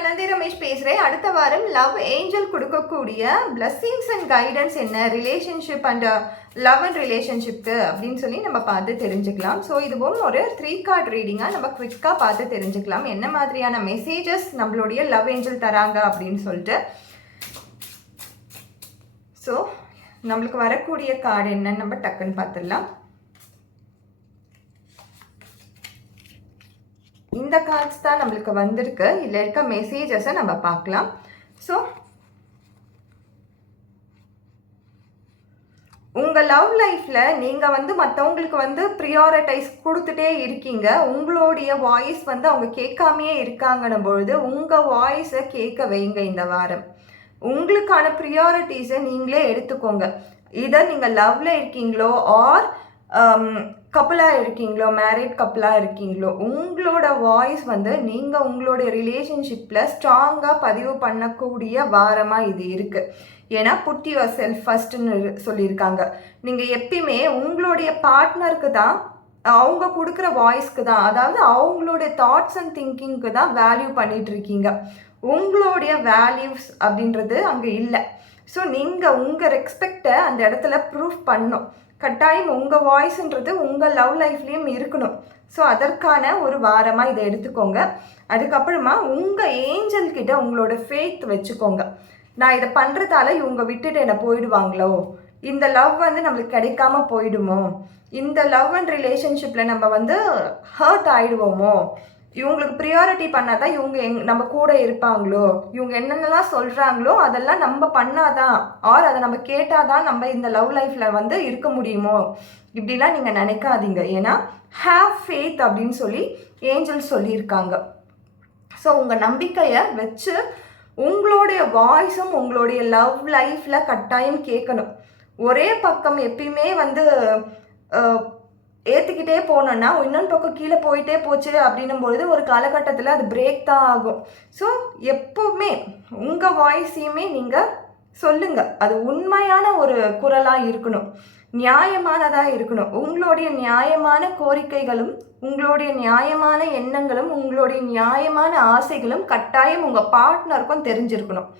நான் நந்தி ரமேஷ் பேசுகிறேன். அடுத்த வாரம் லவ் ஏஞ்சல் கொடுக்கக்கூடிய பிளஸ்ஸிங்ஸ் அண்ட் கைடன்ஸ் என்ன ரிலேஷன்ஷிப் அண்ட் லவ் அண்ட் ரிலேஷன்ஷிப்க்கு அப்படின்னு சொல்லி நம்ம பார்த்து தெரிஞ்சுக்கலாம். ஸோ இதுவும் ஒரு 3 கார்டு ரீடிங்காக நம்ம குவிக்காக பார்த்து தெரிஞ்சுக்கலாம் என்ன மாதிரியான மெசேஜஸ் நம்மளுடைய லவ் ஏஞ்சல் தராங்க அப்படின்னு சொல்லிட்டு. ஸோ நம்மளுக்கு வரக்கூடிய கார்டு என்னன்னு நம்ம டக்குன்னு பார்த்துடலாம். இந்த கார்ட்ஸ் தான் நம்மளுக்கு வந்திருக்கு. இதில் இருக்க மெசேஜஸை நம்ம பார்க்கலாம். ஸோ உங்கள் லவ் லைஃப்பில் நீங்கள் மற்றவங்களுக்கு ப்ரியாரிட்டைஸ் கொடுத்துட்டே இருக்கீங்க. உங்களுடைய வாய்ஸ் அவங்க கேட்காமையே இருக்காங்கன்னும் பொழுது உங்கள் வாய்ஸை கேட்க வைங்க. இந்த வாரம் உங்களுக்கான ப்ரியாரிட்டிஸை நீங்களே எடுத்துக்கோங்க. இதை நீங்கள் லவ்வில் இருக்கீங்களோ ஆர் கப்பலாக இருக்கீங்களோ, மேரிட் கப்பலாக இருக்கீங்களோ, உங்களோட வாய்ஸ் நீங்கள் உங்களுடைய ரிலேஷன்ஷிப்பில் ஸ்ட்ராங்காக பதிவு பண்ணக்கூடிய வாரமாக இது இருக்குது. ஏன்னா புட் யுவர் செல்ஃப் ஃபஸ்ட்டுன்னு சொல்லியிருக்காங்க. நீங்கள் எப்பயுமே உங்களுடைய பார்ட்னருக்கு தான், அவங்க கொடுக்குற வாய்ஸ்க்கு தான், அதாவது அவங்களுடைய தாட்ஸ் அண்ட் திங்கிங்க்கு தான் வேல்யூ பண்ணிகிட்ருக்கீங்க. உங்களுடைய வேல்யூஸ் அப்படின்றது அங்கே இல்லை. ஸோ நீங்கள் உங்கள் ரெஸ்பெக்டை அந்த இடத்துல ப்ரூஃப் பண்ணணும். கட்டாயம் உங்கள் வாய்ஸ்ன்றது உங்கள் லவ் லைஃப்லேயும் இருக்கணும். ஸோ அதற்கான ஒரு வாரமாக இதை எடுத்துக்கோங்க. அதுக்கப்புறமா உங்கள் ஏஞ்சல்கிட்ட உங்களோட ஃபேத் வச்சுக்கோங்க. நான் இதை பண்ணுறதால இவங்க விட்டுட்டு என்னை போயிடுவாங்களோ, இந்த லவ் நம்மளுக்கு கிடைக்காம போயிடுமோ, இந்த லவ் அண்ட் ரிலேஷன்ஷிப்பில் நம்ம ஹர்ட் ஆகிடுவோமோ, இவங்களுக்கு ப்ரியாரிட்டி பண்ணால் தான் இவங்க நம்ம கூட இருப்பாங்களோ, இவங்க என்னென்னலாம் சொல்கிறாங்களோ அதெல்லாம் நம்ம பண்ணாதான் ஆர் அதை நம்ம கேட்டால் தான் நம்ம இந்த லவ் லைஃப்பில் இருக்க முடியுமோ, இப்படிலாம் நீங்கள் நினைக்காதீங்க. ஏன்னா ஹேவ் ஃபேத் அப்படின்னு சொல்லி ஏஞ்சல் சொல்லியிருக்காங்க. ஸோ உங்கள் நம்பிக்கையை வச்சு உங்களுடைய வாய்ஸும் உங்களுடைய லவ் லைஃப்பில் கட்டாயம் கேட்கணும். ஒரே பக்கம் எப்பயுமே ஏற்றுக்கிட்டே போனோன்னா இன்னொன்று பக்கம் கீழே போயிட்டே போச்சு அப்படின்னும் பொழுது ஒரு காலகட்டத்தில் அது பிரேக் தான் ஆகும். ஸோ எப்போவுமே உங்கள் வாய்ஸையுமே நீங்கள் சொல்லுங்கள். அது உண்மையான ஒரு குரலாக இருக்கணும், நியாயமானதாக இருக்கணும். உங்களுடைய நியாயமான கோரிக்கைகளும் உங்களுடைய நியாயமான எண்ணங்களும் உங்களுடைய நியாயமான ஆசைகளும் கட்டாயம் உங்கள் பார்ட்னருக்கும் தெரிஞ்சிருக்கணும்.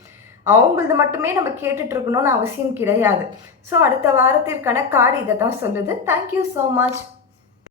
அவங்களது மட்டுமே நம்ம கேட்டுட்ருக்கணும்னு அவசியம் கிடையாது. ஸோ அடுத்த வாரத்திற்கான கார்டு இதை தான் சொல்லுது. Thank you so much.